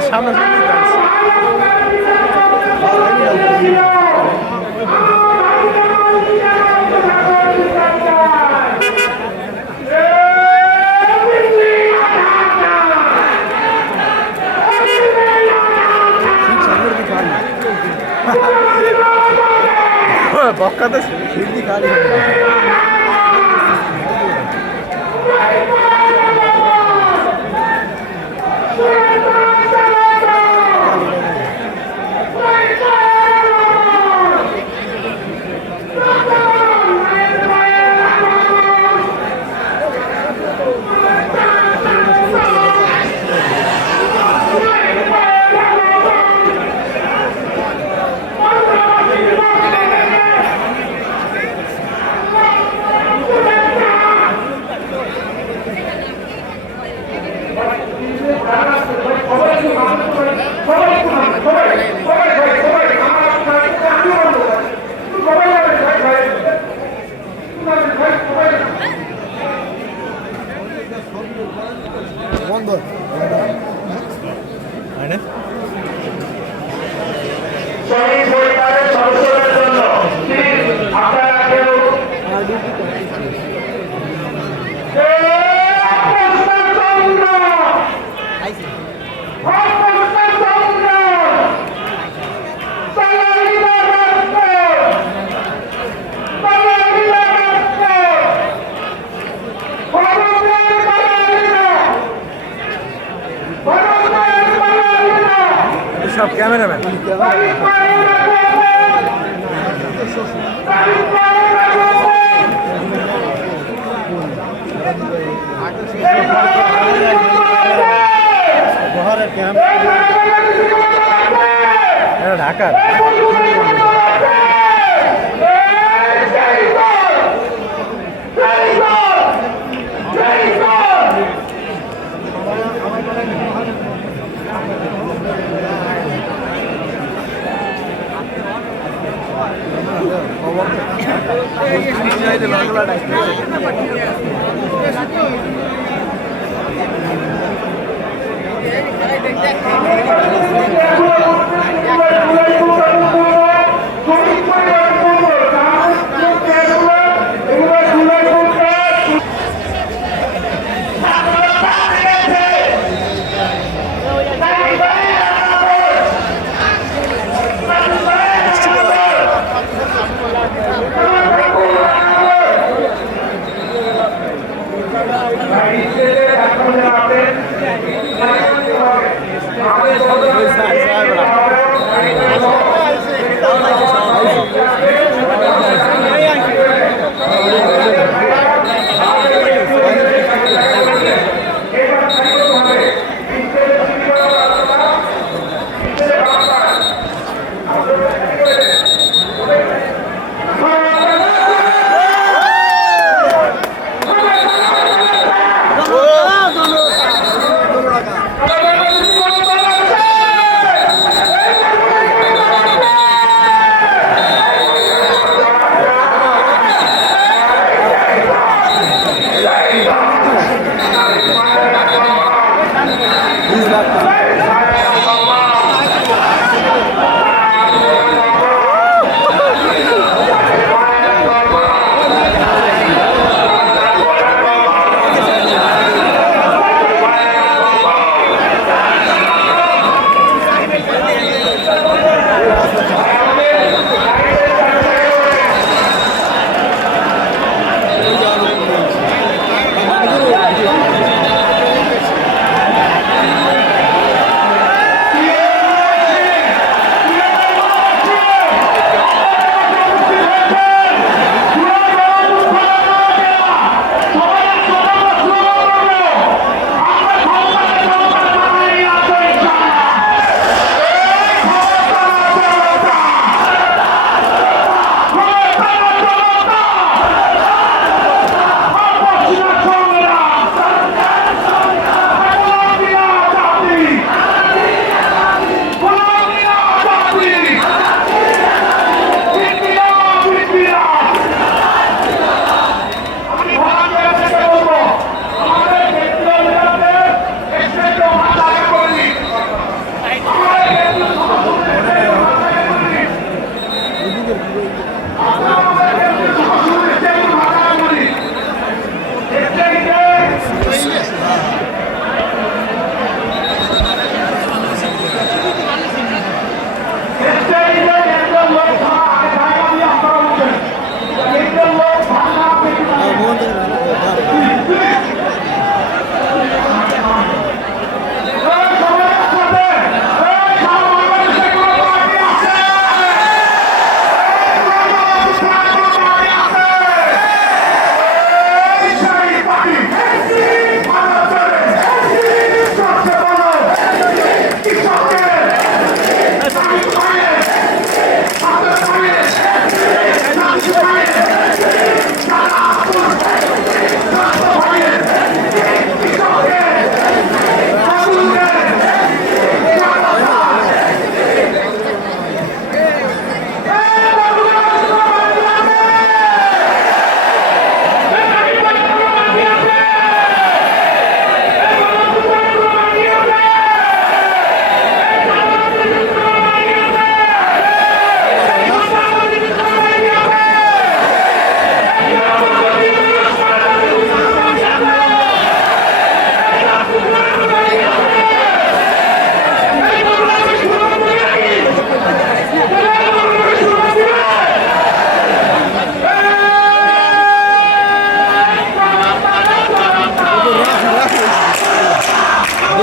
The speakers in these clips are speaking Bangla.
সামনে বক্কাতে হিন্দি খালি বন্ধ সব ক্যামেরাম্যান ঢাকা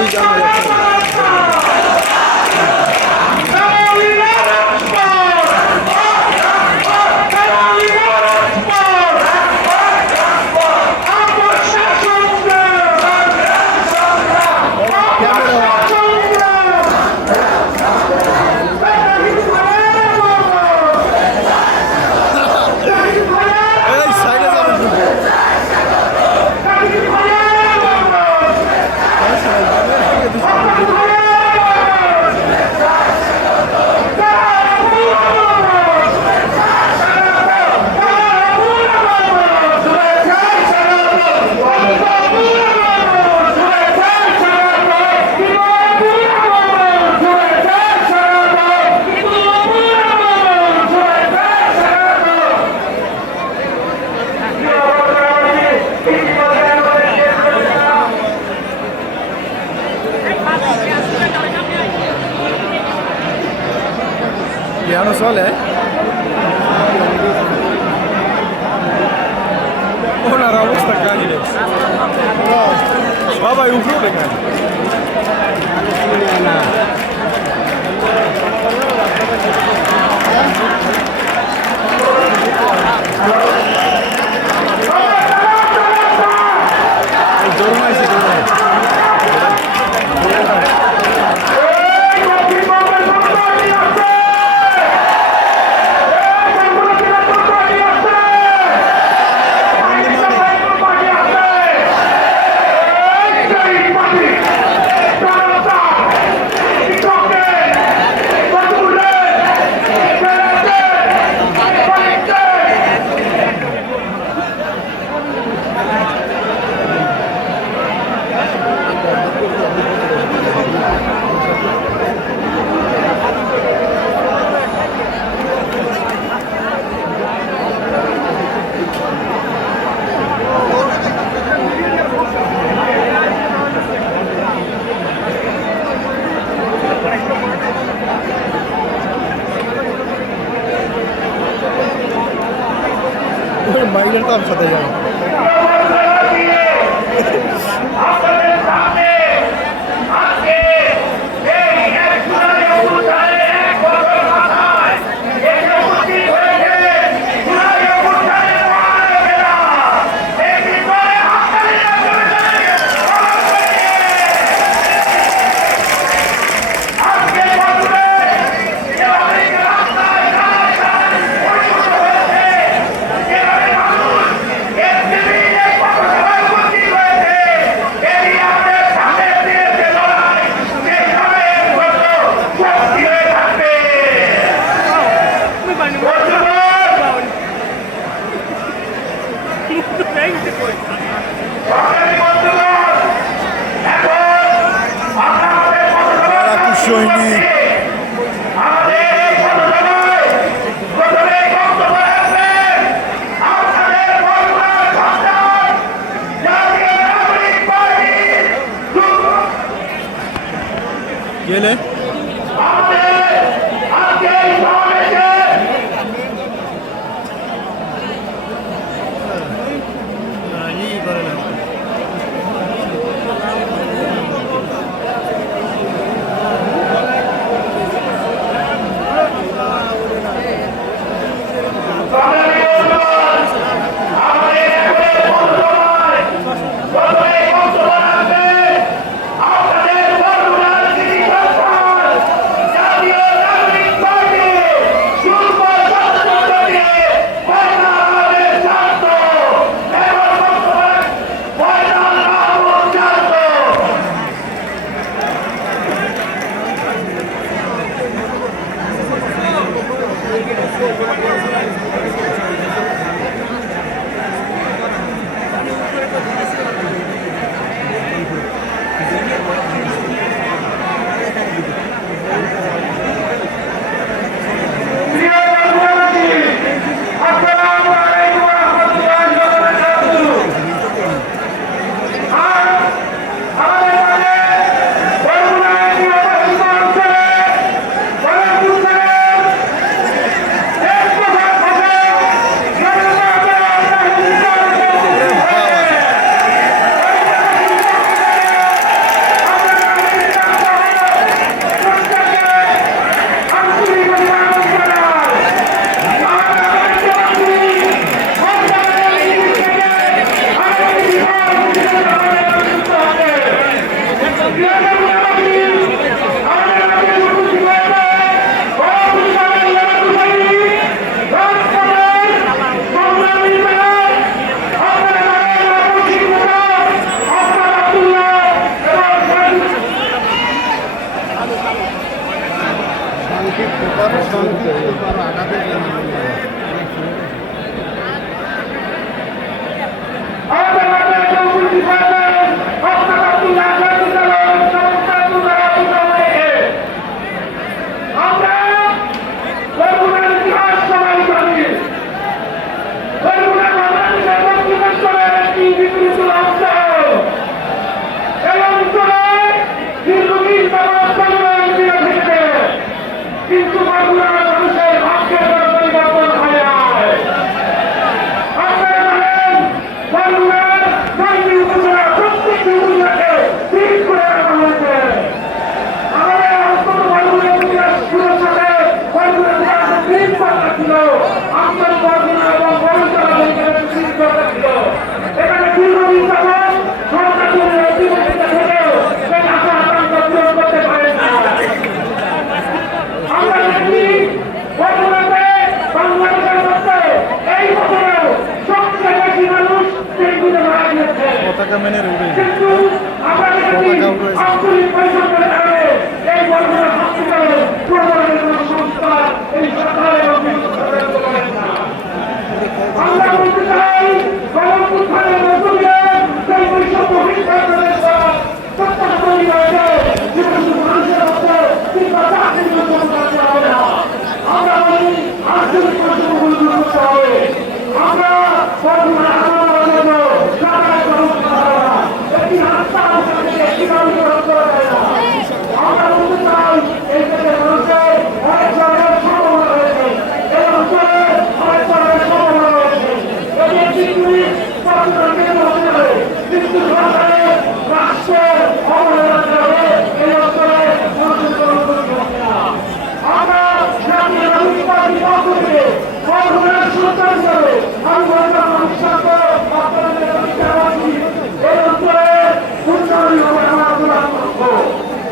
ওই জানা যাচ্ছে এই সাইডে যাবেন piano sole ওনার অবস্থা কাহিনী সবাই উপরে দেখেন জন্মাইছে মাইলের তো আমি সাথে যাবো সৈনিক গেলে কিন্তু মানুষের ভাগ্যের পরিবর্তন হয় আপনারা জানেন বাংলার নয়টি উপজেলা প্রত্যেকটি উপজেলাকে ঠিক করে রাখা হয়েছে। আমাদের অন্তত বাংলা ইতিহাস শুরুর সাথে বাংলা ইতিহাসে তিন পাতা ছিল আন্তর বর্ণনা এবং বরঞ্চনা তিন পাতা ছিল। এখানে দীর্ঘদিন যাবৎ সরকারের অধিবেশনে থেকেও সেই আশা আকাঙ্ক্ষা পূরণ করতে পারেন না। আমরা দেখি বর্তমানে বাংলাদেশের মধ্যে এই বছরেও সবচেয়ে বেশি মানুষ ডেঙ্গুতে মারা গিয়েছে। কিন্তু আমরা দেখি আঞ্চলিক পরিষদের কারণে এই বর্তমান হসপিটালে প্রধানের কোন সংস্থা এই সরকার এবং সরকার করেন না। আমরা বলতে চাই গণপুত্থানের মধ্য দিয়ে সেই বৈষম্যহীন সরকারের প্রত্যাশা তৈরি হয়েছে যেটা শুধু মানুষের মধ্যে কিংবা চাকরির মধ্যে হবে না। আমরা বলি আঞ্চলিক পরিষেবাগুলো দূর করতে হবে। আমরা বর্তমানে আন্দোলনের জন্য যাতায়াত ব্যবস্থা করা না, একটি রাস্তা একটি গাড়ি করা যায় না। আমরা বলতে চাই এই দেশের মানুষের অনেক ধরনের সম্ভাবনা রয়েছে, এই অঞ্চলে অনেক ধরনের সম্ভাবনা রয়েছে। এটি একটি সচেতন কেন্দ্র হতে হবে, কিন্তু সরকারে রাষ্ট্রের অবহেলা হবে এই অঞ্চলে মানুষের কোনো ক্ষতি হবে না। আমরা জাতীয় নাগরিক পার্টির পক্ষ থেকে বর্তমানের সুরক্ষা হিসাবে আমি বললাম ভবিষ্যৎ আপনাদের বিচারবাসী এই অঞ্চলের উন্নয়ন হবে আমার প্রধান লক্ষ্য।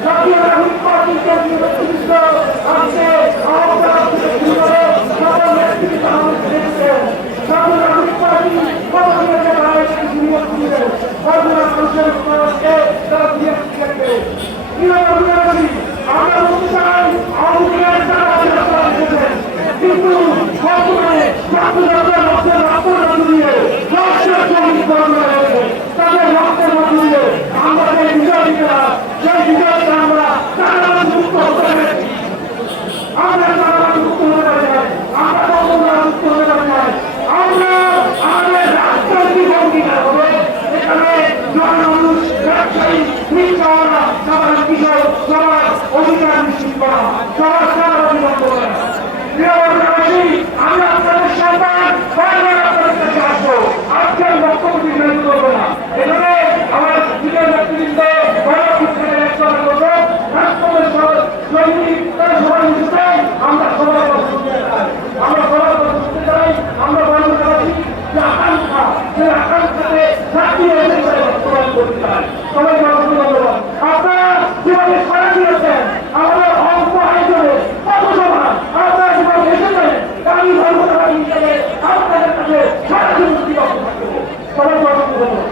জাতীয় নাগরিক পার্টির কেন্দ্রীয় নেতৃত্ব আজকে আহ্বান থেকে শুরু করে সকল নেতৃত্ব আমাদের দেখছেন। জাতীয় নাগরিক পার্টি কতদিনের রাজনীতি বিনিয়োগ দিলেন বর্তমান মানুষের উন্নয়নকে তারা দিয়ে থাকবে। আমরা বলতে চাই আওয়ামী লীগের যারা দিয়েছেন, কিন্তু বর্তমানে ছাত্রছাত্রীদের রক্তের রক্ত দিয়ে রাষ্ট্রের শ্রমিক কর্মীরা রয়েছে, তাদের রক্তের মধ্য দিয়ে আমরা যে বিজয় দিলাম সেই বিজয়কে আমরা চালান মুক্ত হতে পেরেছি। আমরা চালান মুক্ত হতে পারি নাই, আমরা কখনো মুক্ত হতে পারি নাই। আমরা আমাদের রাষ্ট্রীয় ভঙ্গিটা হবে এখানে জনমানুষ ব্যবসায়ী মিথ্যাওয়ালা সবার কিশোর সবার অধিকার নিশ্চিত করা সবার সবার অধিকার করা। আমি আপনাদের সন্তান বারবার আপনাদের কাছে আসবো, আজকের বক্তব্য দীর্ঘায়িত করবো না। এখানে আমার বিজয় নেতৃবৃন্দ সৈনিক তারা সবাই বুঝতে আমরা সবার কথা শুনতে চাই, আমরা সবার কথা শুনতে চাই। আমরা বলতে চাচ্ছি যে আকাঙ্ক্ষা সেই আকাঙ্ক্ষাতে জাতীয় বাস্তবায়ন করতে চাই। সবাই ধন্যবাদ। আপনারা যেভাবে সারা দিয়েছেন আমাদের অঙ্ক আয়োজনে কত সভা আপনারা যেভাবে এসেছেন আমি ধর্মসভা হিসেবে আপনাদের কাছে সারা দিন বক্তব্য থাকবো। সবাই ধন্যবাদ।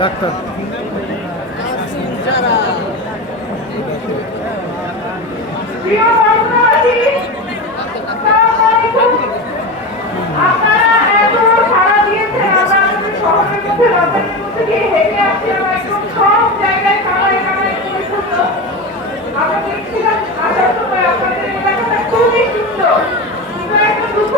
ডাক্তার আপনারা এত সারা দিয়েছেন, আমরা আমাদের শহরের মধ্যে রাজধানীর মধ্যে গিয়ে হেঁটে আসছিলাম, একদম সব জায়গায় কানায় কানায় পরিপূর্ণ। আমরা দেখছিলাম আসার সময় আপনাদের এলাকাটা খুবই সুন্দর, কিন্তু একটা দুঃখ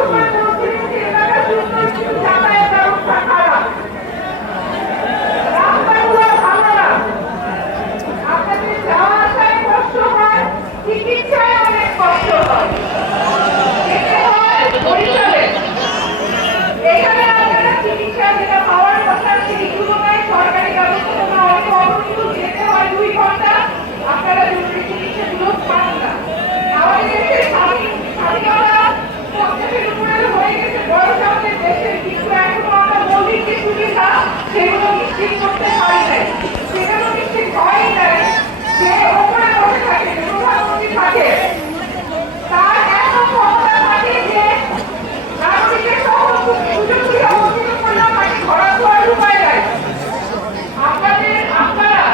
আমাদের দেশের স্বাধীনতা 50-এর উপরে হয়ে গেছে বড় আমাদের দেশের, কিন্তু এখনো আমরা মৌলিক যে সুবিধা সেগুলো নিশ্চিত করতে পারি নাই। সেগুলো নিশ্চিত হয় নাই যে ওপরে বসে থাকে, যে প্রধানমন্ত্রী থাকে, তার এত ক্ষমতা থাকে যে নাগরিকের সুযোগ সুবিধা বঞ্চিত করলেও তাকে ঘোরা খোয়ার উপায় নাই। আপনারা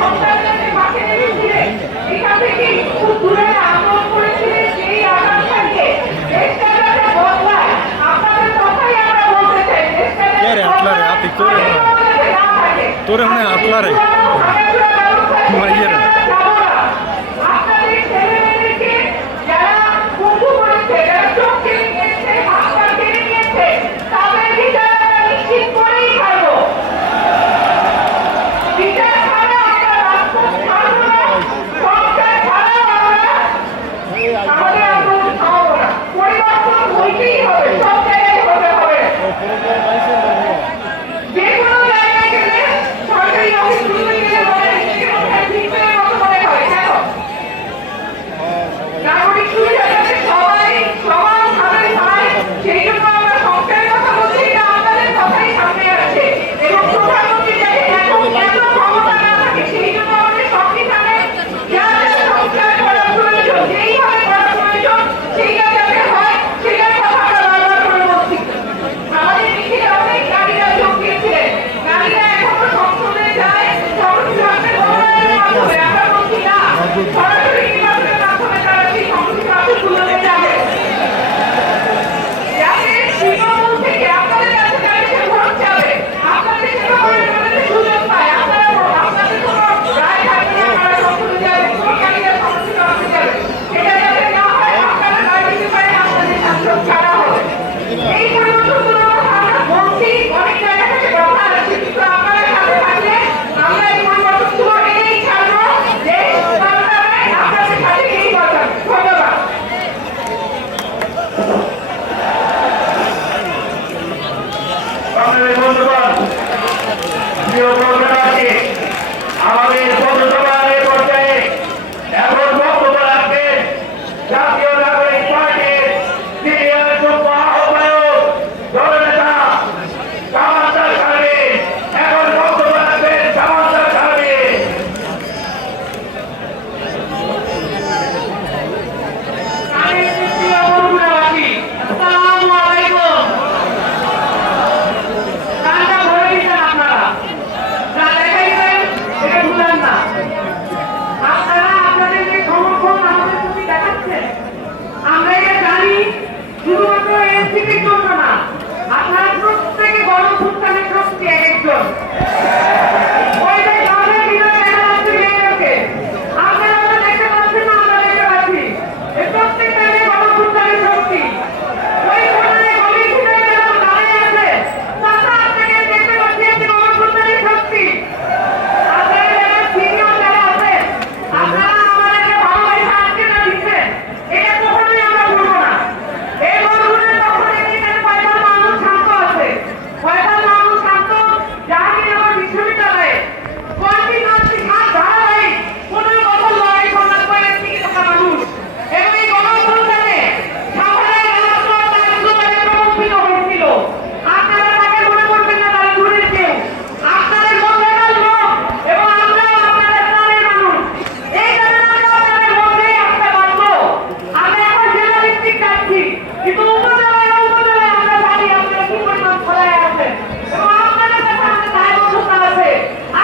সন্তানদের মাঠে নেমেছিলেন, এখান থেকে খুব দূরে আন্দোলন করেছিলেন, সেই আকাঙ্ক্ষাকে দেশটা যাতে বদলায় আপনাদের কথাই আমরা বলতে চাই। দেশটা যাতে না থাকে, তোরে মনে হয় আতলারে আপনাদের ছেলেমেয়েদেরকে যারা বন্ধু করেছে, যারা চোখ কেড়ে নিয়েছে, হাত পা কেড়ে নিয়েছে, তাদের বিচার আমরা নিশ্চিত করেই ছাড়বো। বিচার ছাড়া আমরা রাজপথ ছাড়বো না, সংস্কার ছাড়াও আমরা আমাদের আন্দোলন থামাবো না। পরিবর্তন হইতেই হবে, সব জায়গায় হতে হবে। যে কোনো জায়গায় গেলে সরকারি অফিসগুলো গেলে বলে ঠিকঠাক মতো মনে হয় কেন? নাগরিক সুবিধা যাতে সবাই সমানভাবে পায়, সেই জন্য আমরা সংস্কারের কথা বলছি। এটা আপনাদের কথাই সামনে আসছে এবং প্রধানমন্ত্রী যাতে এত ক্ষমতা না থাকে, সেই জন্য আমাদের সংবিধানে যা যা সংস্কার করা প্রয়োজন, যেইভাবে করা প্রয়োজন সেইটা যাতে হয়, সেটার কথা আমরা বারবার করে বলছি। আমাদের মিছিলে অনেক নারীরা যোগ দিয়েছিলেন। নারীরা এখনো সংসদে যায় সংসদে মনোনয়নের মাধ্যমে। আমরা বলছি না, সরাসরি নির্বাচনের মাধ্যমে তারা সেই সংসদ আসনগুলোতে যাবে। যাতে তৃণমূল থেকে আপনাদের কাছে যাদেরকে ভোট যাবে, আপনাদের সেবা সুযোগ পায়, আপনাদের কোনো রায় থাকবে না, আপনারা সংসদে যাবেন, কোন নারীরা সংসদে আসতে যাবে, সেটা যাতে না হয়। আপনারা রায় দিতে পারেন, আপনাদের শাসক ছাড়া হবে। এই পরিবর্তনগুলো আমরা বলছি, অনেক জায়গা থেকে কথা আছে, কিন্তু আপনারা সাথে থাকলে আমরা এই পরিবর্তনগুলো এনেই ছাড়বো। দেশ পাল্টাবে, আপনাদের সাথে এই কথা। ধন্যবাদ। আমাদের বন্ধুগণ, প্রিয় কর্মচারী, আমাদের পৌরসভার পর্যায়ে এখন বক্তব্য রাখবেন জাতীয় নাগরিক পার্টির সিনিয়র যুগ্ম আহ্বায়ক দলনেতা সামান্তার খালি। এখন বক্তব্য রাখবেন সামান্তার খালি। প্রিয় বন্ধুরাবাসী, আসসালামু আলাইকুম। গানটা ভরে দিচ্ছেন আপনারা, যা দেখাইছেন এটা ভুলেন না। আপনারা আপনাদের যে সমর্থন আমাদের প্রতি দেখাচ্ছেন, আমরা এটা জানি শুধুমাত্র এনসিপির জন্য না, আপনারা প্রত্যেকে গণঅভ্যুত্থানের শক্তি এক একজন। ওই যে গ্রামের ভিতরে দেখা যাচ্ছে মেয়েদেরকে, আপনারা তো দেখতে পাচ্ছেন না, আমরা দেখতে পাচ্ছি। এই প্রত্যেকটা মেয়ে গণঅভ্যুত্থানের শক্তি। ওই কোনায় গলির ভিতরে যখন দাঁড়িয়ে আছে, তারা আপনাকে দেখতে পাচ্ছি একটি গণঅভ্যুত্থানের শক্তি। আপনারা যারা সিনিয়র যারা আছেন, আপনারা আমাদেরকে ভালোবাসা আজকে না দিচ্ছেন, এটা কখনোই আমরা ভুলবো না। এই গণঅভ্যুত্থানের পক্ষ থেকে এখানে কয়জন মানুষ শান্ত আছে, কয়জন মানুষ শান্ত জাহাঙ্গীরনগর বিশ্ববিদ্যালয়ে কন্টিনিউয়াসলি 7 ধারাবাহিক 15 বছর লড়াই সংগ্রাম করে টিকে থাকা মানুষ এবং এই গণঅভ্যুত্থানে সাভারের এলাকা তার জোরে প্রকম্পিত হয়েছিল। আপনারা তাকে মনে করবেন না তারা দূরের কেউ, আপনাদের মধ্যেকার লোক এবং আমরাও আপনাদের প্রাণের মানুষ। এই কারণে আমরা আপনাদের মধ্যেই আসতে বাধ্য। আমরা এখন জেলা ভিত্তিক যাচ্ছি, কিন্তু উপজেলায় আমরা জানি আপনারা কি পরিমাণ ছড়ায় আছেন এবং আপনাদের কাছে আমাদের দায়বদ্ধতা আছে,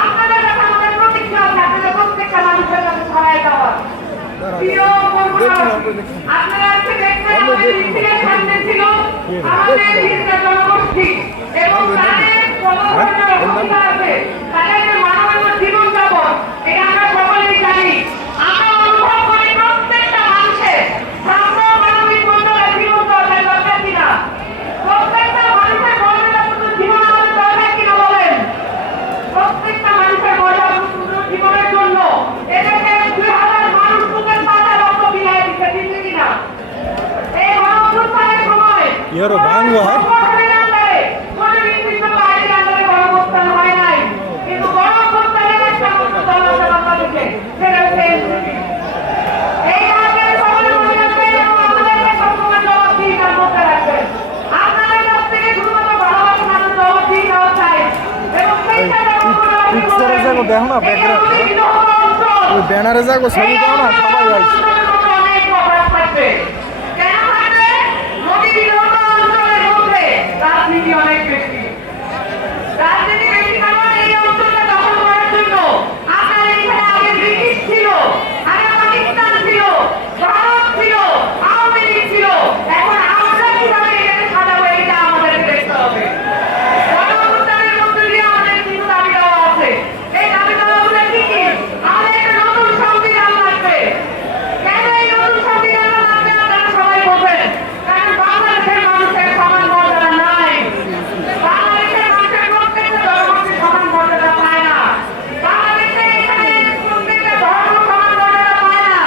আপনাদের কাছে আমাদের প্রতীক্ষা আছে, আপনাদের প্রত্যেকটা মানুষের কাছে ছড়ায় যাওয়া। প্রিয় বন্ধুরা, আপনারা আজকে দেখছেন আমাদের মিছিলের সামনে ছিল আমাদের হিন্দু জনগোষ্ঠী এবং তাদের প্রবর্তনের অধিকার আছে, তাদের যে মানবীয় জীবনযাপন, এটা আমরা সকলেই জানি। আমরা অনুভব করি প্রত্যেকটা মানুষের সাম্য মানবিক মূল্যের জীবন দরকার দরকার কিনা, প্রত্যেকটা মানুষের মর্যাদাপূর্ণ জীবন আমাদের দরকার কিনা বলেন। প্রত্যেকটা মানুষের মর্যাদাপূর্ণ জীবনের জন্য এদেরকে 2000 মানুষ বুকের পাতা রক্ত বিলিয়ে দিচ্ছে, দিচ্ছে কিনা? এই গণঅভ্যুত্থানের সময় ইয়ারও ভাঙবো হয় সংগঠনের আন্ডারে, কোনো নির্দিষ্ট পার্টির আন্ডারে গণঅভ্যুত্থান হয় নাই, কিন্তু গণঅভ্যুত্থানের একটা দল আছে বাংলাদেশে, সেটা হচ্ছে এনসিপি। এই রাজ্যের সকল দেখো না ব্যাকগ্রাউন্ড ওই ব্যানারে যাগো ছবি দাও না সবাই আইছে অনেক প্রকাশ পাচ্ছে কেন থাকবে নদী বিরোধী অঞ্চলের মধ্যে রাজনীতি অনেক বেশি রাজনীতি বেশি কারণ এই অঞ্চলটা দখল করার জন্য আপনার এখানে আগে ব্রিটিশ ছিল আগে পাকিস্তান ছিল ভারত ছিল আওয়ামী লীগ ছিল এখন আমরা কিভাবে এটাকে সাজাবো এটা আমাদেরকে দেখতে হবে গণঅভ্যুত্থানের মধ্যে দিয়ে আমাদের কিছু দাবি দেওয়া আছে এই দাবি দেওয়াগুলো কি কি আমাদের একটা নতুন সংবিধান লাগবে কেন এই নতুন সংবিধান লাগবে আপনারা সবাই বলবেন কারণ বাংলাদেশের মানুষের সমান মর্যাদা নাই বাংলাদেশের মানুষের প্রত্যেকটা জনগোষ্ঠী সমান মর্যাদা পায় না বাংলাদেশে এখানে প্রত্যেকটা ধর্ম সমান মর্যাদা পায় না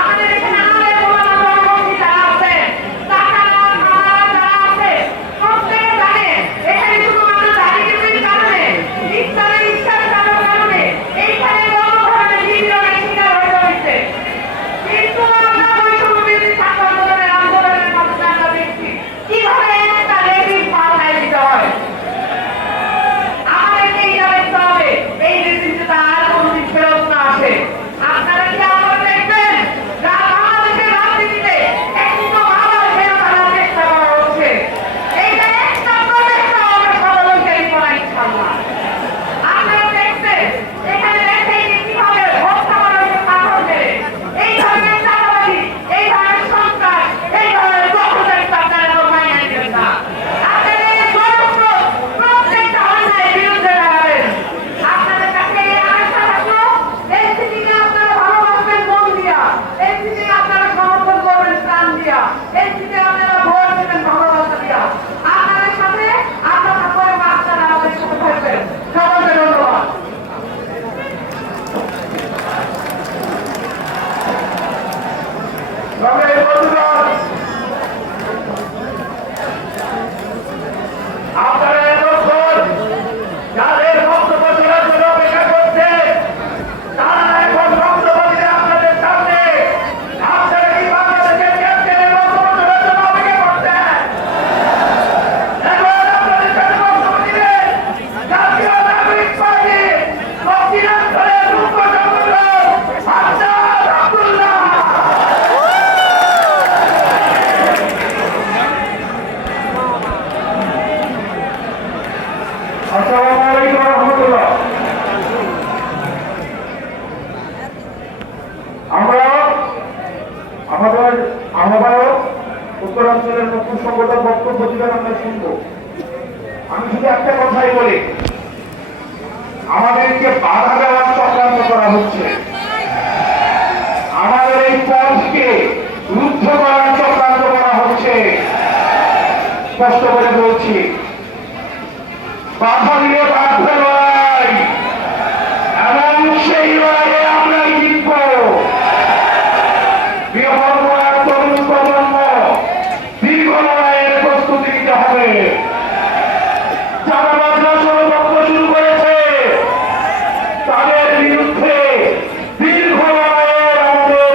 আমাদের এখানে আলেম ওলামা জনগোষ্ঠী যারা আছে টাকারা খামারা যারা আছে প্রত্যেকে জানে এখানে শুধুমাত্র রাজনীতির কারণে ইসলামের ইচ্ছার কারণে এইখানে বড় ধরনের নিপীড়নের শিকার হতে হয়েছে কিন্তু আমরা বৈষম্য বিরোধী ছাত্র আন্দোলনের মাধ্যমে আমরা দেখছি কিভাবে একটা রেজিম পাল্টায় দিতে হয় আমাদেরকে এটা দেখতে হবে এই রেজিম যাতে আর কোনোদিন ফেরত না আসে আপনারা কি আমরা দেখবেন বাংলাদেশের রাজনীতিতে একটু আবার ফেরত আনার চেষ্টা করা হচ্ছে এইটা একটা প্রচেষ্টা আমরা সফলকারী করা ইনশাআল্লাহ আপনারা দেখছেন এখানে দেখেই কিভাবে হত্যা করা হয়েছে পাথর মেরে এই ধরনের চাঁদাবাজি এই ধরনের সন্ত্রাস এই ধরনের দখলদারি আপনারা তো মাইনে নেবেন না আপনারা এই জনপ্র প্রত্যেকটা অন্যায়ের বিরুদ্ধে দাঁড়াবেন আপনাদের কাছে এই আশা থাকলো এনসিপিকে আপনারা ভালোবাসবেন মন দিয়া এনসিপিকে আপনারা সমর্থন করবেন প্রাণ দিয়া এনসিপিকে আপনারা ভোট দেবেন ভালোবাসা দিয়া আপনাদের সাথে আমরা থাকবো এবং আপনারা আমাদের সাথে থাকবেন সবাইকে ধন্যবাদ সংগ্রামী বন্ধুগণ, আপনারা এতক্ষণ যাদের বক্তব্য শোনার জন্য অপেক্ষা করছে তারা এখন বক্তব্য দিলে আপনাদের সামনে আপনারা কি বাংলাদেশের ক্যাপ্টেনের বক্তব্য শোনার জন্য অপেক্ষা করছেন? এখন আপনাদের সাথে বক্তব্য দিলেন জাতীয় নাগরিক পার্টি দক্ষিণাঞ্চলের যুগ্ম সংগঠক হাসনাত আব্দুল্লাহ। আসসালামু আলাইকুম ওয়া রাহমাতুল্লাহ। আমরা আমাদের আহ্বায়ক উত্তরাঞ্চলের নতুন সংগঠন বক্তব্য দিবেন আমরা শুনবো। আমি শুধু একটা কথাই বলি, আমাদেরকে বাধা দেওয়ার চক্রান্ত করা হচ্ছে, আমাদের এই পথকে রুদ্ধ করার চক্রান্ত করা হচ্ছে। স্পষ্ট করে বলছি, বাধা দিলে বাধবে লড়াই এবং সেই লড়াইয়ে আমরাই জিতব। বিহর্ম আর তরুণ প্রজন্ম দীর্ঘ লড়াইয়ের প্রস্তুতি নিতে হবে। যারা বাধা ষড়যন্ত্র শুরু করেছে তাদের বিরুদ্ধে দীর্ঘ লড়াইয়ের আমাদের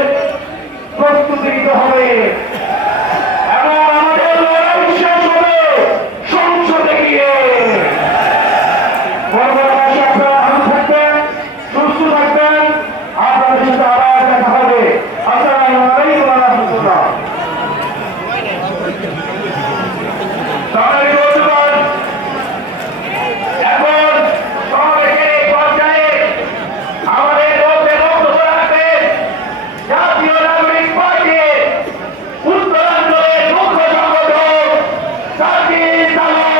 প্রস্তুতি নিতে হবে এবং আমাদের লড়াই শেষ হবে সংসদে গিয়ে। বর্তমানে আপনারা ভালো থাকবেন, সুস্থ থাকবেন, আপনাদের সাথে আবার দেখা হবে। আসসালামু আলাইকুম ওয়া রাহমাতুল্লাহ। সংগ্রামী বন্ধুগণ, এখন সমাবেশের এই পর্যায়ে আমাদের মধ্যে বক্তব্য রাখবেন জাতীয় নাগরিক পার্টির উত্তরাঞ্চলের মুখ্য সংগঠক সার্জিস আলম।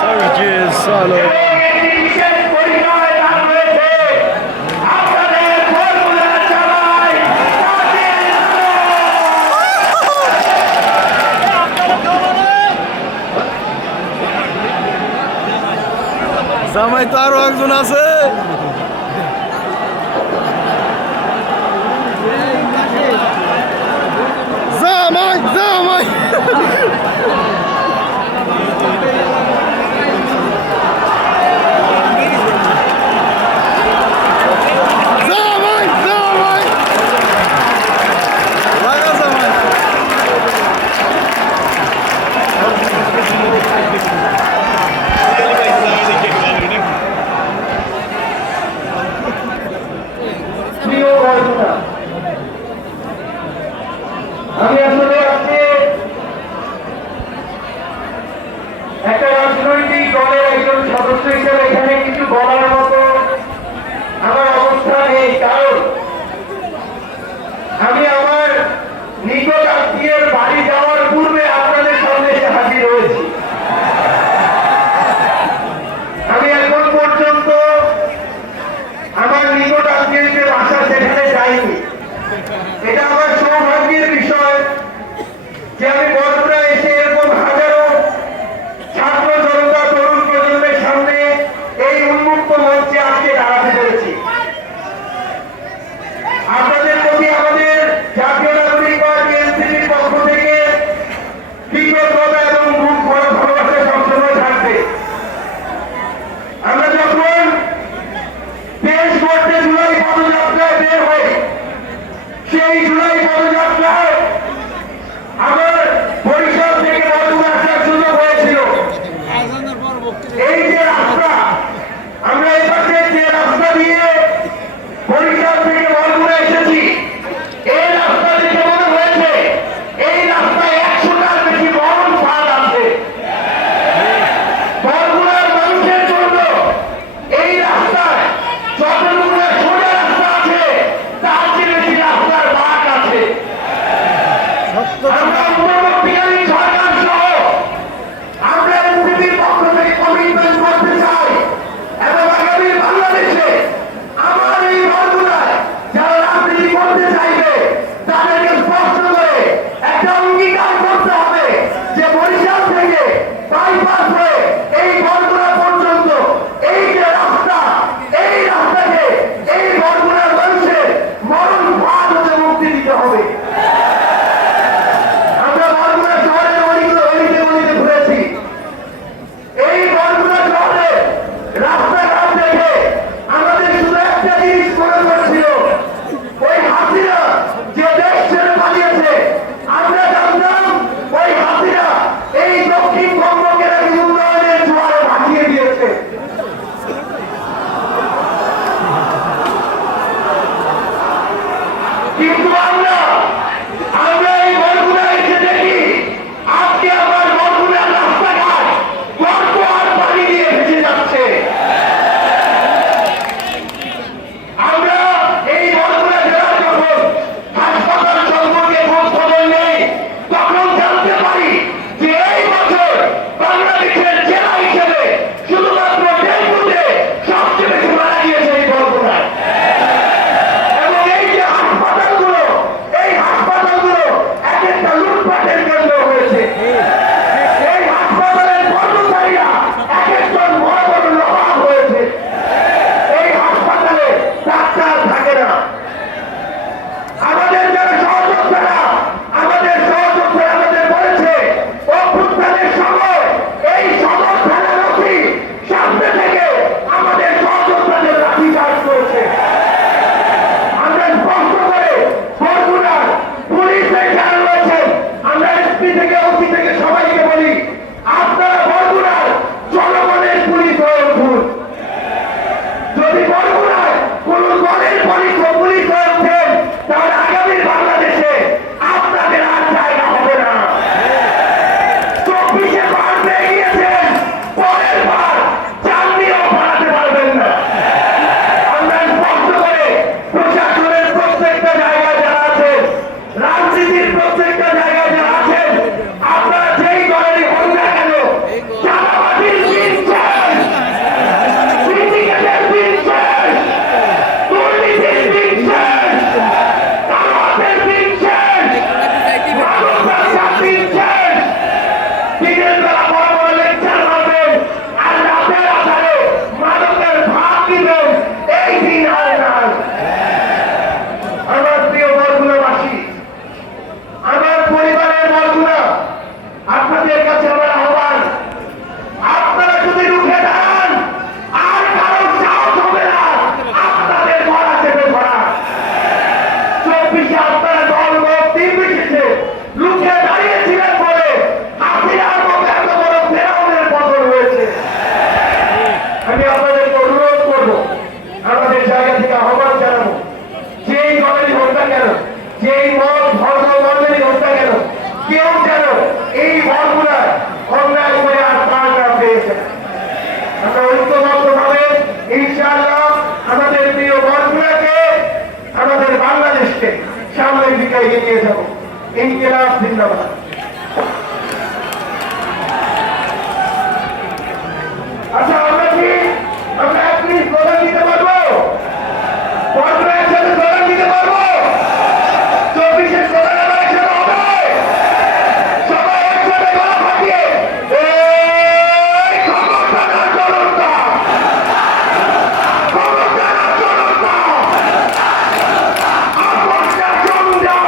সার্জিস আলম এবং একটি বিশেষ পরিচয় দান হয়েছে আপনাদের ফর্মুলা চালায় সার্জিস জামাই তো আরো একজন আছে জামাই জামাই জামাই জামাই লাগা জামাই সদস্য হিসেবে এখানে কিছু বলার মতো আমার অবস্থা নেই, কারণ আমি আমার নিকট আত্মীয়ের বাড়ি যাওয়ার পূর্বে আপনাদের সামনে এসে হাজির হয়েছি। আমি এখন পর্যন্ত আমার নিকট আত্মীয়দের বাসা সেখানে যাইনি। এটা আমার সৌভাগ্যের বিষয় যে আমি বরগুনা এসে এরকম হাজারো ছাত্র জনতা তরুণ প্রজন্মের সামনে এই উন্মুক্ত মঞ্চে আজকে দাঁড়াতে পেরেছি। আপনাদের প্রতি আমাদের জাতীয় নাগরিক পার্টি এনসিপির পক্ষ থেকে কৃতজ্ঞতা এবং বুক ভরা ভালোবাসা সবসময় থাকবে। আমরা যখন 23 জুলাই পদযাত্রায় বের হই, সেই জুলাই পদযাত্রায় আমার বরিশাল থেকে বরগুনা আসার সুযোগ হয়েছিল। এই যে রাস্তা, আমরা এই পাশে যে রাস্তা দিয়ে বরিশাল থেকে বরগুনা এসেছি, এই রাস্তা দেখে মনে হয়েছে এই রাস্তায় 100টার বেশি বহন ফাঁদ আছে। বরগুনার মানুষের জন্য এই রাস্তায় যতটুকু সোজা রাস্তা আছে তার চেয়ে বেশি রাস্তার বাঁক আছে। আমরা অন্তর্বর্তীকালীন সরকার সহ আমরা এনসিপির পক্ষ থেকে কমিটমেন্ট করতে চাই এবং আগামী বাংলাদেশে আমার এই বরগুনায় যারা রাজনীতি করতে চাইবে তাদেরকে স্পষ্ট করে একটা অঙ্গীকার করতে হবে যে বরিশাল থেকে বাইপাস হয়ে এই বরগুনা পর্যন্ত এই যে রাস্তা, এই রাস্তাকে এই বরগুনার মানুষের মরণ ফাঁদ হতে মুক্তি দিতে হবে। আমরা বরগুনা শহরের অলিতে গলিতে ঘুরেছি। এই বরগুনা শহরে রাস্তাঘাট দেখে আমাদের শুধু একটা জিনিস মনে পড়ছিল, ওই হাসিনা যে দেশ ছেড়ে পালিয়েছে, আমরা জানতাম ওই হাসিনা এই দক্ষিণবঙ্গকে নাকি উন্নয়নের জোয়ারে ভাসিয়ে দিয়েছে। কিন্তু আমরা এই বরগুনায় এসে দেখি আজকে আমার বরগুনার রাস্তাঘাট গর্ত আর পানি দিয়ে ভেসে যাচ্ছে। আমরা এই বরগুনা জেলার যখন হাসপাতাল সম্পর্কে খোঁজ খবর নেই, তখন জানতে পারি যে এই বছর বাংলাদেশের জেলা হিসেবে শুধুমাত্র ডেঙ্গুতে সবচেয়ে বেশি মারা গিয়েছে এই বরগুনায়। এবং এই যে হাসপাতালগুলো, এই হাসপাতালগুলো এক একটা লুটপাটের কেন্দ্র হয়েছে। এই হাসপাতালের কর্মচারীরা এক একজন বড় বড় নবাব হয়েছে। এই হাসপাতালে ডাক্তার থাকে না। আমাদের যারা সহযোদ্ধারা আমাদের বলেছে অভ্যুত্থানের সময় এই সদর থানার ওসি সামনে থেকে আমাদের সহযোদ্ধাদের লাঠিচার্জ করেছে। আমরা স্পষ্ট করে বরগুনার পুলিশের যারা রয়েছেন, আমরা এসপি থেকে ওসি থেকে সবাইকে বলি, আপনারা বরগুনার জনগণের পুলিশ হয়ে উঠুন। যদি বরগুনায় কোন দলের পুলিশ হয়ে ওঠেন, তাহলে আগামী বাংলাদেশে আপনাদের আর জায়গা হবে না। 24-এ বার পেয়ে গিয়েছেন, পরের বার চাল দিয়েও বাড়াতে পারবেন না। আমরা স্পষ্ট করে প্রশাসনের প্রত্যেকটা জায়গায় যারা আছেন, রাজনীতির প্রত্যেকটা জায়গায় যারা আছেন, আপনারা যেই দলেরই হন না কেন, চাঁদাবাজির দিন শেষ, সিন্ডিকেটের দিন শেষ, দুর্নীতির দিন শেষ, দাওয়াতের দিন শেষ, মাদক ব্যবসার দিন শেষ। দিনের বেলা বড় বড় লেকচার মারবেন আর রাতের আধারে মাদকের ভাগ দিবেন, এই দিন আর নাই। আমার প্রিয় বরগুনাবাসী, আমার পরিবারের বরগুনা, আপনাদের কাছে আমার আহ্বান, আপনারা যদি রুখে দাঁড়ান আর কারো সাহস হবে না আপনাদের গলা চেপে ধরা। 24-এ আপনারা দল মত নির্বিশেষে রুখে দাঁড়িয়েছিলেন বলে হাসিনার মতো এত বড় ফেরাউনের পতন হয়েছে। আমি আপনাদেরকে অনুরোধ করবো, আমাদের জায়গা থেকে আহ্বান জানাবো, যেই দলেরই হোক না কেন, যেই মত ধর্ম বর্ণেরই হোক না কেন, কেউ যেন এই বরগুনায় ইনশাআল্লাহ আমাদের প্রিয় বন্ধুরাকে আমাদের বাংলাদেশকে সামনের দিকে এগিয়ে নিয়ে যাবো। ইনকিলাব জিন্দাবাদ। আচ্ছা আমরা একটি স্লোগান দিতে পারবো? বন্ধুরা একসাথে স্লোগান দিতে পারবো? 24-এর স্লোগান আমার একসাথে হবে? সবাই একসাথে গলা ফাটিয়ে এই ক্ষমতা না জনতা, ক্ষমতা না জনতা, আপনটা সংগ্রাম,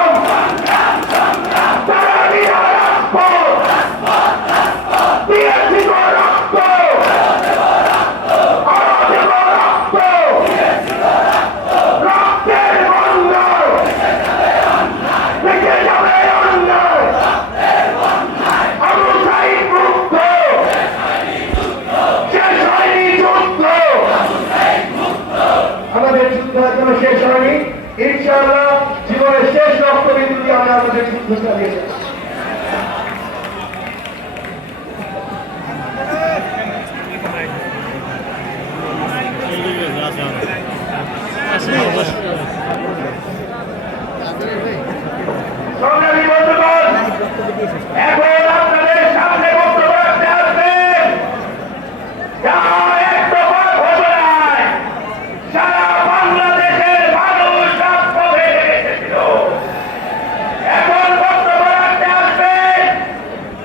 তারা দিয়া রাজপথ, দিয়েছি গো রক্ত, আরো দেব রক্ত, রক্তের বন্যায় মিটে যাবে অন্যায়, আবু সাঈদ মুক্ত, শেষ হয়নি যুদ্ধ, আমাদের যুদ্ধ এখনো শেষ হয়নি। ইনশাআল্লাহ জীবনের শেষ রক্তবিন্দু দিয়ে আমরা আমাদের যুদ্ধ চালিয়ে যাব। সংগ্রামী বন্ধুগণ, এখন আপনাদের সামনে বক্তব্য রাখতে আসবেন যারা একতরফা ঘোষণায় সারা বাংলাদেশের মানুষ রাজপথে এসেছিল। এখন বক্তব্য রাখতে আসবেন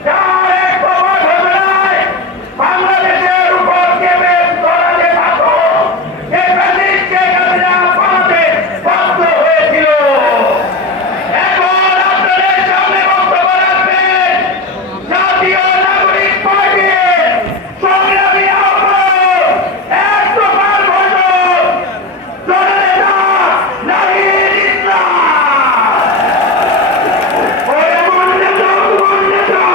যারা একতরফা ঘোষণায় বাংলাদেশের উপর চেপে ধরাতে থাকো যে ব্রিটিশকে কাজে পালাতে বাধ্য হয়েছিল। এখন আপনাদের সামনে বক্তব্য রাখবেন জাতীয় নাগরিক পার্টির সংগ্রামী আহ্বায়ক এক দফার ঘোষক জননেতা নাহিদ ইসলাম। ওরে কোন নেতা, কোন নেতা?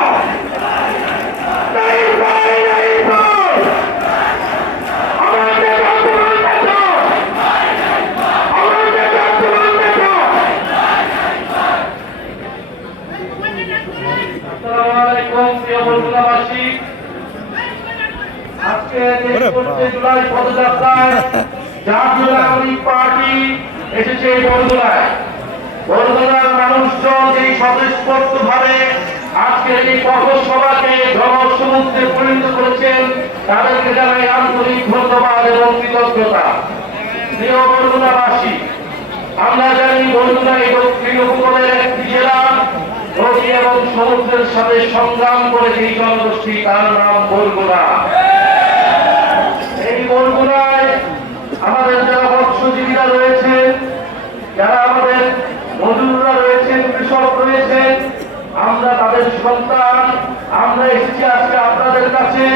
নাহিদ ভাই, নাহিদ ভাই, আমার নেতা, তোমার নেতা, আমার নেতা, তোমার নেতা। আসসালামু আলাইকুম প্রিয় বন্ধুবাসী, আজকে 23 জুলাই পদযাত্রায় জাতীয় নাগরিক পার্টি এসেছে বরগুনায়। বরগুনার মানুষজন এই স্বতঃস্ফূর্ত ভাবে আজকের এই পথসভাকে জনসমুদ্রে পরিণত করেছেন, তাদেরকে জানাই আন্তরিক ধন্যবাদ এবং কৃতজ্ঞতা। প্রিয় বরগুনাবাসী, আমরা জানি বরগুনা এই দক্ষিণ উপকূলের একটি জেলা, নদী এবং সমুদ্রের সাথে সংগ্রাম করে যেই জনগোষ্ঠী তার নাম বরগুনা। এই বরগুনায় আমাদের যারা মৎস্যজীবীরা রয়েছেন, যারা আমাদের মজুররা রয়েছেন, কৃষক রয়েছেন, আমরা তাদের সন্তান। আমরা এসেছি আজকে আপনাদের কাছে।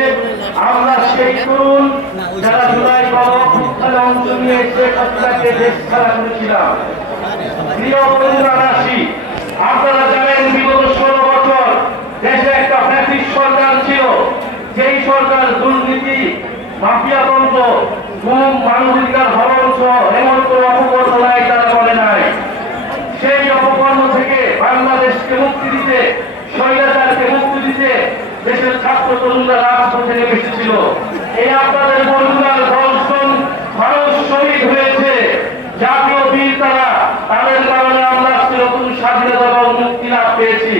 আমরা সেই তরুণ যারা জুলাই গণঅভ্যুত্থানে অংশ নিয়ে শেখ হাসিনাকে দেশ ছাড়া করেছিলাম। প্রিয় বন্ধুরাবাসী, আপনারা জানেন বিগত 16 বছর দেশে একটা ফ্যাসিস্ট সরকার ছিল, যেই সরকার দুর্নীতি, মাফিয়াতন্ত্র, গুম, মানবাধিকার হরণ সহ এমন কোন অপকর্ম নাই তারা বলে নাই। সেই অপকর্ম থেকে বাংলাদেশকে মুক্তি দিতে, স্বৈরাচারকে মুক্তি দিতে দেশের ছাত্র তরুণরা রাজপথে নেমে এসেছিল। এই আপনাদের বন্ধুরার 10 জন মানুষ শহীদ হয়েছে, জাতীয় বীর তারা। তাদের কারণে আমরা আজকে নতুন স্বাধীনতা এবং মুক্তি লাভ পেয়েছি।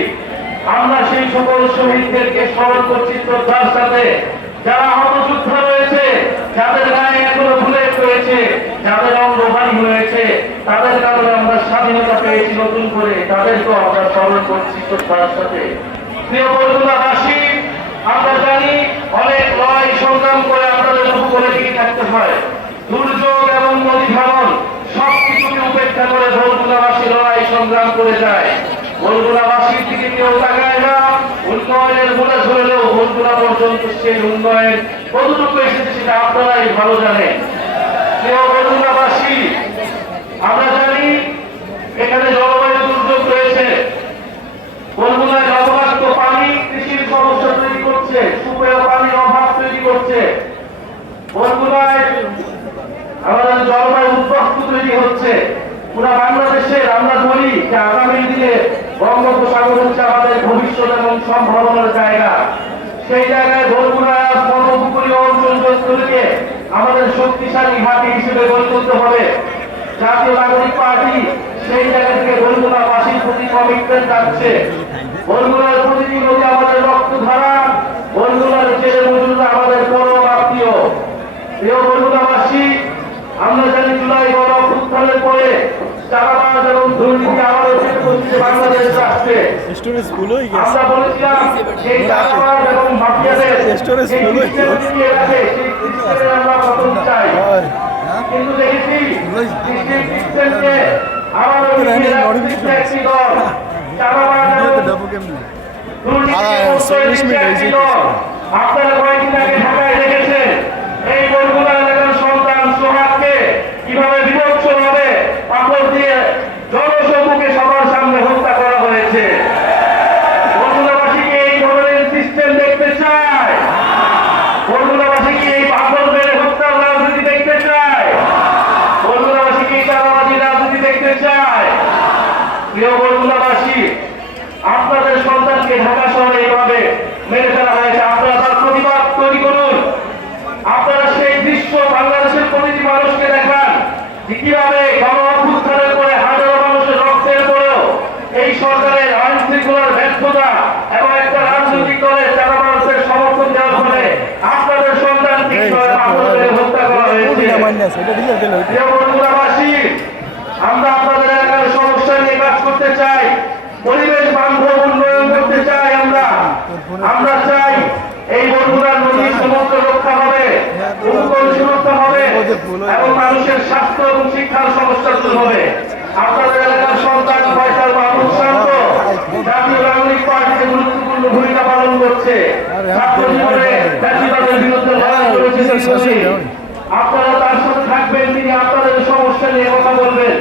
আমরা সেই সকল শহীদদেরকে স্মরণ করছি শ্রদ্ধার সাথে। যারা আহত যোদ্ধা রয়েছে, যাদের গায়ে এখনো বুলেট রয়েছে, যাদের অঙ্গহানি হয়েছে, তাদের কারণে আমরা স্বাধীনতা পেয়েছি নতুন করে, তাদেরকেও আমরা স্মরণ করছি শ্রদ্ধার সাথে। প্রিয় বন্ধুরাবাসী, আমরা জানি অনেক লড়াই সংগ্রাম করে আপনাদের উপকূলে টিকে থাকতে হয়। দুর্যোগ এবং নদী ভাঙন সবকিছুকে উপেক্ষা করে বরগুনাবাসী লড়াই সংগ্রাম করে যায়। বরগুনাবাসীর দিকে কেউ তাকায় না। উন্নয়নের বলে ধরলেও বরগুনা পর্যন্ত সেই উন্নয়ন কতটুকু এসেছে সেটা আপনারাই ভালো জানেন। প্রিয় বরগুনাবাসী, আমরা জানি এখানে জলবায়ু দুর্যোগ রয়েছে। বরগুনায় লবণাক্ত পানি কৃষির সমস্যা তৈরি করছে, সুপেয় পানির অভাব তৈরি করছে। বরগুনায় আমাদের জলবায়ু উদ্বস্ত তৈরি হচ্ছে। পুরা বাংলাদেশের আমরা বলি যে আগামী দিনে বঙ্গোপসাগর হচ্ছে আমাদের ভবিষ্যৎ এবং সম্ভাবনার জায়গা। সেই জায়গায় বরগুনা সর্বোপরি অঞ্চলগুলিকে আমাদের শক্তিশালী ঘাঁটি হিসেবে গড়ে তুলতে হবে। জাতীয় নাগরিক পার্টি সেই জায়গা থেকে বরগুনাবাসীর প্রতি কমিটমেন্ট রাখছে। বরগুনার প্রতিটি নদী আমাদের রক্তধারা, বরগুনার জেলে মজুররা আমাদের পরম আত্মীয়। প্রিয় বরগুনাবাসী, আমরা জানি জুলাই গণ অভ্যুত্থানের পরে চাঁদাবাজ এবং দুর্নীতি আবারও চেপে বসছে বাংলাদেশ রাষ্ট্রে। স্টোরেজ ফুল হয়ে গেছে। আমরা বলেছিলাম সেই চাঁদাবাজ এবং মাফিয়াদের স্টোরেজ যে ফুল হয়ে সিস্টেম গেছে। নিয়ে রাখে, সেই সিস্টেমে আমরা পতন চাই। কিন্তু দেখেছি সিস্টেমকে আবারও মিলিয়ে রাখছে একটি দল। চাঁদাবাজ এবং দুর্নীতিকে প্রশ্রয় দিচ্ছে একটি দল। আপনারা কয়েকদিন আগে ঢাকায় দেখেছেন এই বরগুনা এলাকার সন্তান সোহাগকে কিভাবে বিভৎসভাবে পাথর দিয়ে জনসম্মুখে সবার সামনে হত্যা করা হয়েছে। বরগুনাবাসী কি এই ধরনের সিস্টেম দেখতে চায়? বরগুনাবাসী কি এই পাথর মেরে হত্যার রাজনীতি দেখতে চায়? বরগুনাবাসী কি চাঁদাবাজি রাজনীতি দেখতে চায়? প্রিয় বরগুনাবাসী, আপনাদের সন্তানকে ঢাকা শহরে এইভাবে মেরে ফেলা হয়েছে, আপনারা তার প্রতিবাদ তৈরি করুন। আপনারা সেই দৃশ্য বাংলাদেশের প্রতিটি মানুষকে দেখান যে কিভাবে গণ অভ্যুত্থানের পরে হাজারো মানুষের রক্তের পরেও এই সরকারের আইন শৃঙ্খলার ব্যর্থতা এবং একটা রাজনৈতিক দলের চাঁদা মানুষের সমর্থন দেওয়ার ফলে আপনাদের সন্তানকে কিভাবে পাথর মেরে হত্যা করা হয়েছে। প্রিয় বরগুনাবাসী, আমরা আপনাদের এলাকার সমস্যা নিয়ে কাজ করতে চাই, পরিবেশ বান্ধব উন্নয়ন করতে চাই। আমরা চাই এই বরগুনার নদীর সমস্ত রক্ষা হবে, উপকূল সুরক্ষা হবে এবং মানুষের স্বাস্থ্য এবং শিক্ষার সমস্যা দূর হবে। আপনাদের এলাকার সন্তান ফয়সাল মাহমুদ শান্ত জাতীয় নাগরিক পার্টিতে গুরুত্বপূর্ণ ভূমিকা পালন করছে। ছাত্র জীবনে ফ্যাসিবাদের বিরুদ্ধে লড়াই করেছে। আপনারা তার সাথে থাকবেন, তিনি আপনাদের সমস্যা নিয়ে কথা বলবেন।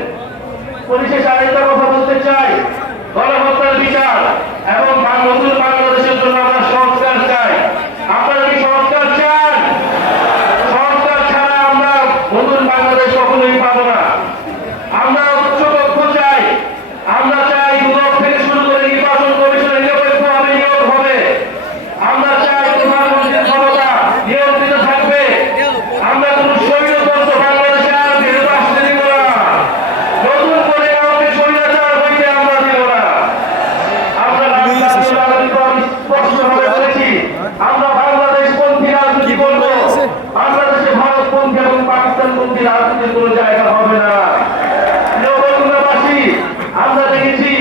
পরিশেষে আরেকটা কথা বলতে চাই, গণহত্যার বিচার এবং নতুন বাংলাদেশের জন্য আমরা সংস্কার চাই। আপনারা কি সংস্কার চান? সংস্কার ছাড়া আমরা নতুন বাংলাদেশ কখনোই পাবো না। আমরা উচ্চপক্ষ চাই, আমরা চাই দুদক থেকে শুরু করে নির্বাচন কমিশনের নিরপেক্ষভাবে নিয়োগ হবে। আমরা চাই প্রধানমন্ত্রীর ক্ষমতা নিয়ন্ত্রিত থাকবে। আমরা কোন স্বৈরতন্ত্র বাংলাদেশে আর ফেরত আসতে দিব না। নতুন করে কাউকে স্বৈরাচার হইতে আমরা দিব না। আমরা স্পষ্টভাবে বলেছি, আমরা বাংলাদেশপন্থী রাজনীতি করব। বাংলাদেশে ভারতপন্থী এবং পাকিস্তানপন্থী রাজনীতির কোনো জায়গা হবে না। আমরা দেখেছি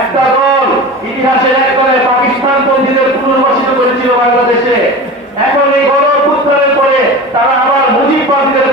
একটা দল ইতিহাসের এক করে পাকিস্তানপন্থীদের পুনর্বাসিত করেছিল বাংলাদেশে। এখন এই গণ অভ্যুত্থানের পরে তারা আবার মুজিববাদীদের